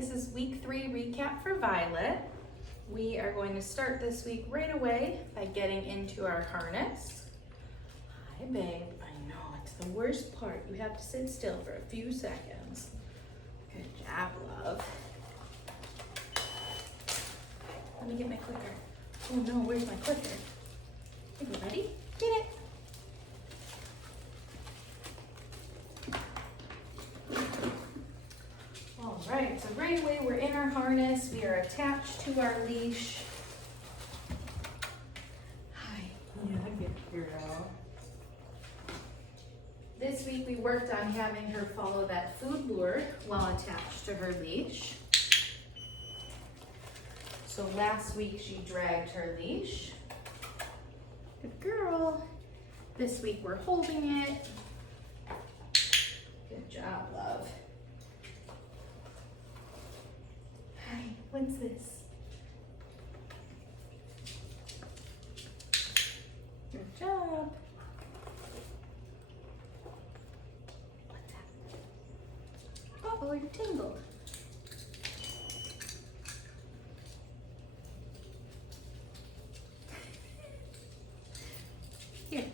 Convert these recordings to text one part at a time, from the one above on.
this is week 3 recap for Violet. We are going to start this week right away by getting into our harness. Hi, babe. I know, it's the worst part. You have to sit still for a few seconds. Good job, love. Let me get my clicker. Oh no, where's my clicker? Hey, buddy, get it. All right, so right away we're in our harness. We are attached to our leash. Hi. Yeah, good girl. This week we worked on having her follow that food lure while attached to her leash. So last week she dragged her leash. Good girl. This week we're holding it. Good job, love. Hi, what's this? Good job. What's that? Uh-oh, you're tingled. Here.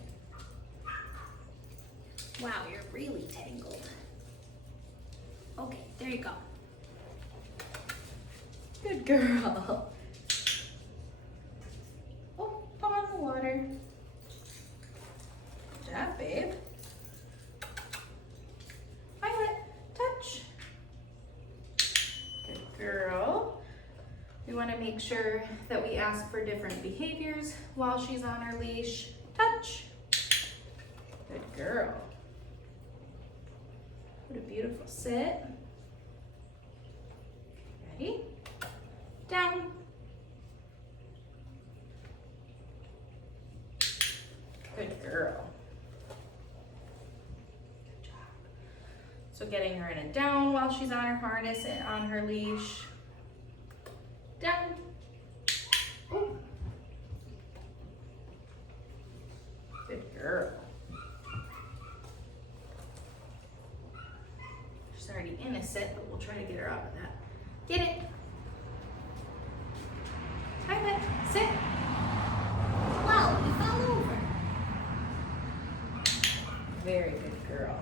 Wow, you're really tangled. Okay, there you go. Good girl. Oh, come on the water. Good job, babe. Violet, touch. Good girl. We want to make sure that we ask for different behaviors while she's on her leash. Touch. Good girl. What a beautiful sit. Ready? Down. Good girl. Good job. So getting her in a down while she's on her harness and on her leash. Down. Oh. Good girl. She's already in a sit, but we'll try to get her out of that. Get it. Violet, sit. Wow, you fell over. Very good girl.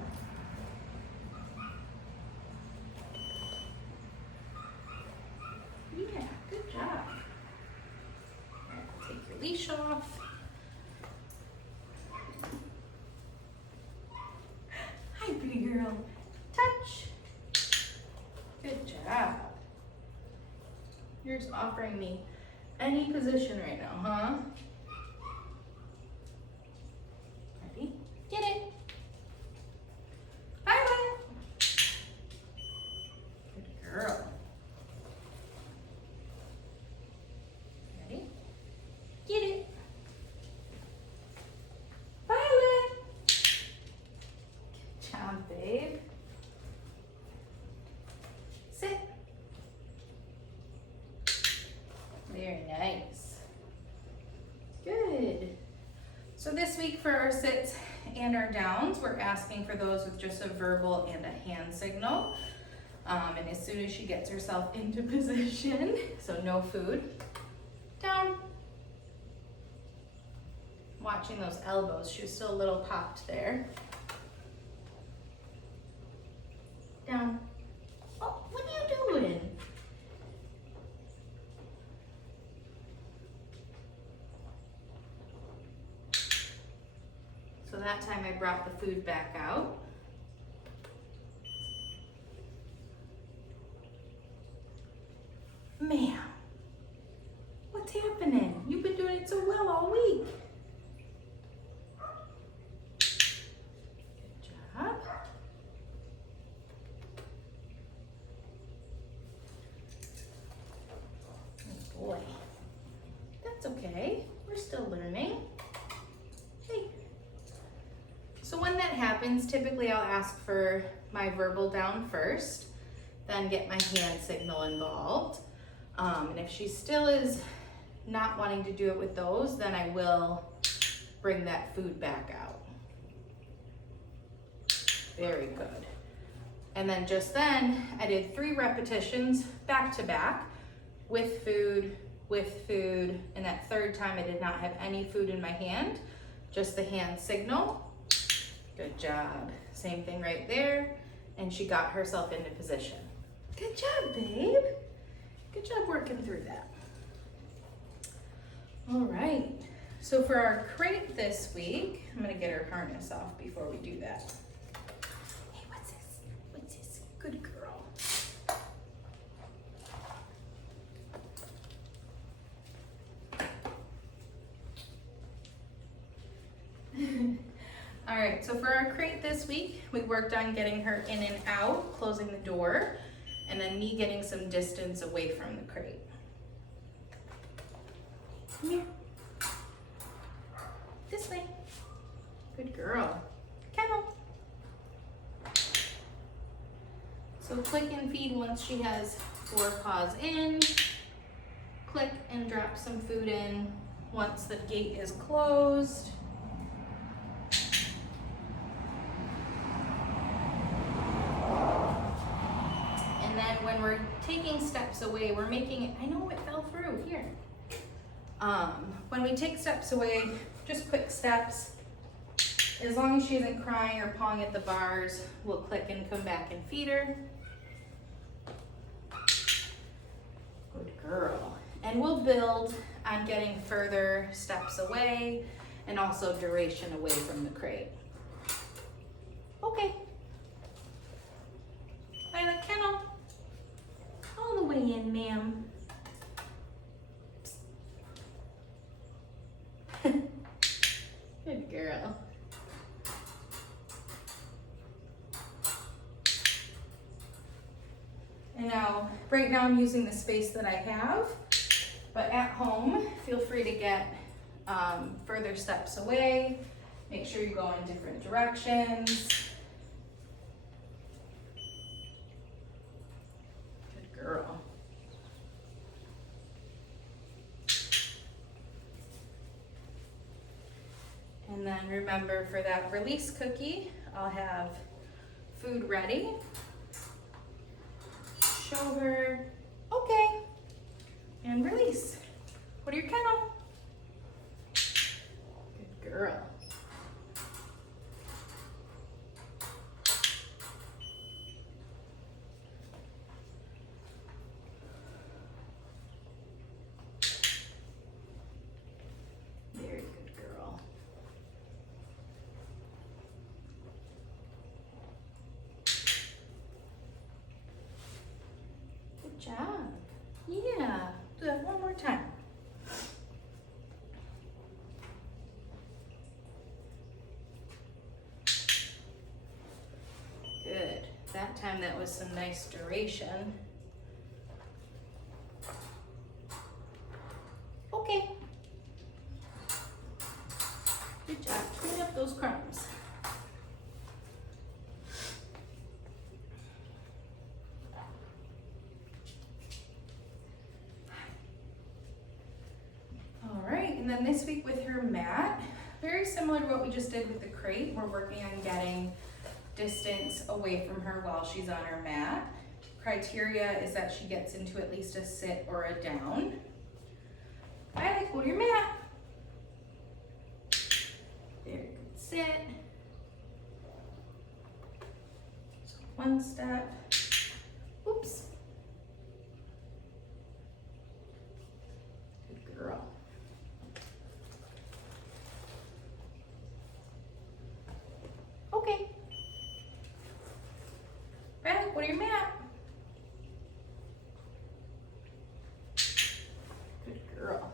Yeah, good job. All right, take your leash off. Hi, pretty girl. Touch. Good job. You're just offering me any position right now, huh? Ready? Get it. Violet. Good girl. Ready? Get it. Violet. Good job, babe. Sit. Very nice. Good. So this week for our sits and our downs, we're asking for those with just a verbal and a hand signal. And as soon as she gets herself into position, so no food, down. Watching those elbows, she was still a little popped there. Down. Oh, what are you doing? So that time I brought the food back out. Ma'am, what's happening? You've been doing it so well all week. Good job. Oh boy, that's okay. We're still learning. Hey. So when that happens, typically I'll ask for my verbal down first, then get my hand signal involved. And if she still is not wanting to do it with those, then I will bring that food back out. Very good. And then just then, I did 3 repetitions back to back with food, and that third time I did not have any food in my hand, just the hand signal. Good job. Same thing right there. And she got herself into position. Good job, babe. Good job working through that. All right. So for our crate this week, I'm gonna get her harness off before we do that. Hey, what's this? What's this? Good girl. All right, so for our crate this week, we worked on getting her in and out, closing the door, and then me getting some distance away from the crate. Come here. This way. Good girl. Kennel. So click and feed once she has 4 paws in. Click and drop some food in once the gate is closed. And then when we're taking steps away, we're making it, I know it fell through, here. When we take steps away, just quick steps. As long as she isn't crying or pawing at the bars, we'll click and come back and feed her. Good girl. And we'll build on getting further steps away and also duration away from the crate. Okay. Violet Kennel. All the way in, ma'am. Good girl. And now, right now I'm using the space that I have, but at home, feel free to get further steps away. Make sure you go in different directions. Good girl. And then remember, for that release cookie, I'll have food ready. Show her, okay, and release. Go to your kennel. Good girl. Very good girl. Good job. Yeah, do that one more time. Good. That time that was some nice duration. Okay. Good job. Clean up those crumbs. All right, and then this week with her mat, very similar to what we just did with the crate, we're working on getting distance away from her while she's on her mat. Criteria is that she gets into at least a sit or a down. Violet, go to your mat. Very good. Sit. So one step. Oops. Good girl. Okay. Violet, go to your mat. Good girl.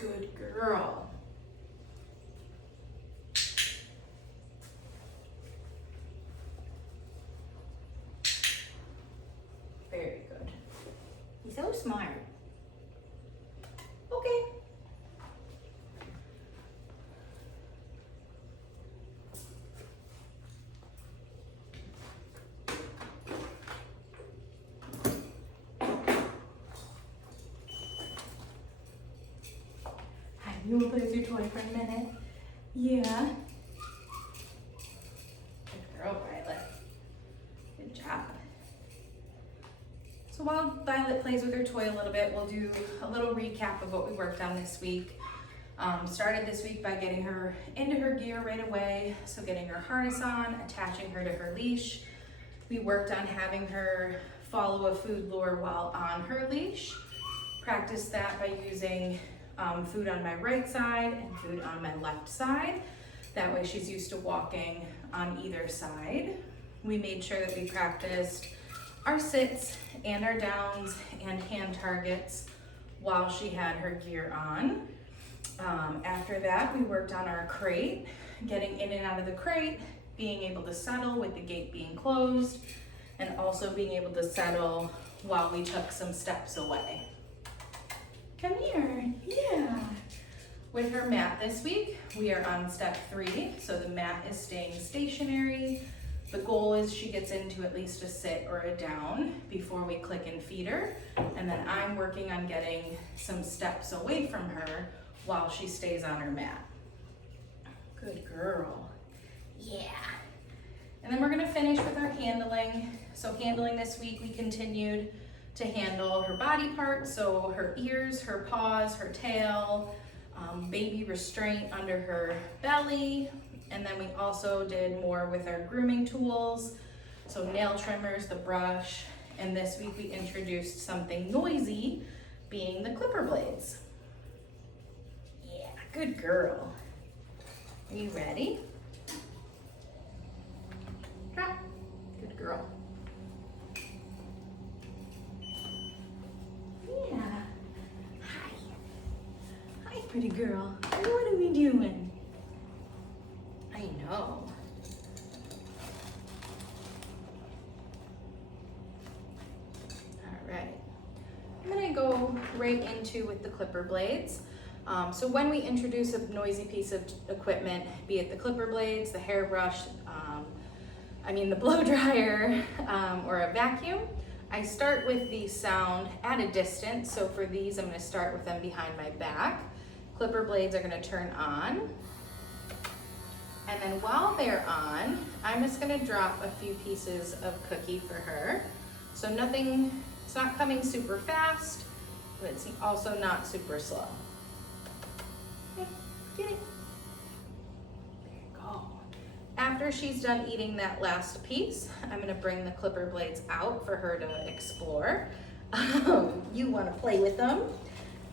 Good girl. Very good. He's so smart. Okay. Hi, you want to play with your toy for a minute? Yeah. Good girl, Violet. Good job. So while Violet plays with her toy a little bit, we'll do a little recap of what we worked on this week. Started this week by getting her into her gear right away. So getting her harness on, attaching her to her leash. We worked on having her follow a food lure while on her leash. Practiced that by using food on my right side and food on my left side. That way she's used to walking on either side. We made sure that we practiced our sits and our downs and hand targets while she had her gear on. After that, we worked on our crate, getting in and out of the crate, being able to settle with the gate being closed, and also being able to settle while we took some steps away. Come here, yeah. With her mat this week, we are on step 3, so the mat is staying stationary. The goal is she gets into at least a sit or a down before we click and feed her, and then I'm working on getting some steps away from her while she stays on her mat. Good girl. Yeah. And then we're gonna finish with our handling. So handling this week, we continued to handle her body parts, so her ears, her paws, her tail, baby restraint under her belly, and then we also did more with our grooming tools, so nail trimmers, the brush, and this week we introduced something noisy, being the clipper blades. Yeah, good girl. Are you ready? Drop. Good girl. Yeah. Hi. Hi, pretty girl. What are we doing? I know. All right. I'm gonna go right into with the clipper blades. So when we introduce a noisy piece of equipment, be it the clipper blades, the hairbrush, the blow dryer, or a vacuum, I start with the sound at a distance. So for these, I'm gonna start with them behind my back. Clipper blades are gonna turn on. And then while they're on, I'm just gonna drop a few pieces of cookie for her. So nothing, it's not coming super fast, but it's also not super slow. Okay, get it. There you go. After she's done eating that last piece, I'm gonna bring the clipper blades out for her to explore. You wanna play with them.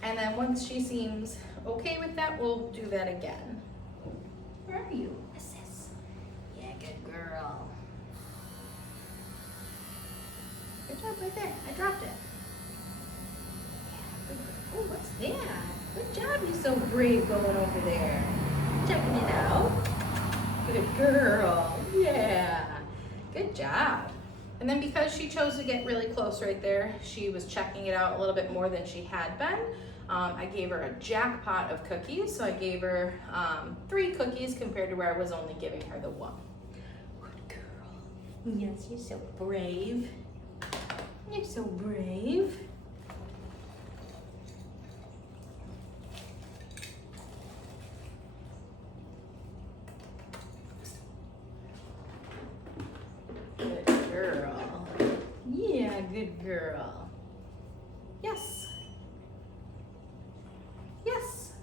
And then once she seems okay with that, we'll do that again. Where are you? Assist. Yeah, good girl. Good job right there. I dropped it. Yeah, oh, what's that? Good job, you're so brave going over there. Checking it out. Good girl. Yeah. Good job. And then because she chose to get really close right there, she was checking it out a little bit more than she had been. I gave her a jackpot of cookies, so I gave her 3 cookies compared to where I was only giving her the 1. Good girl. Yes, you're so brave. You're so brave. Good girl. Yeah, good girl. Yes. Yes.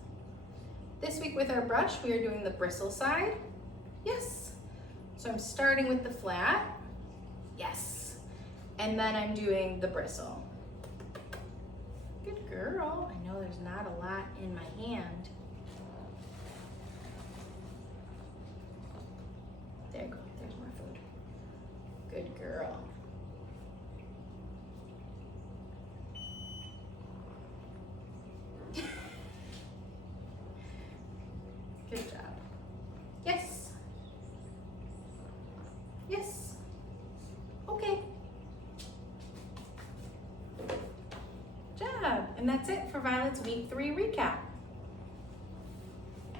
This week with our brush, we are doing the bristle side. Yes. So I'm starting with the flat. Yes. And then I'm doing the bristle. Good girl. I know there's not a lot in my hand. There you go. There's more food. Good girl. And that's it for Violet's week 3 recap.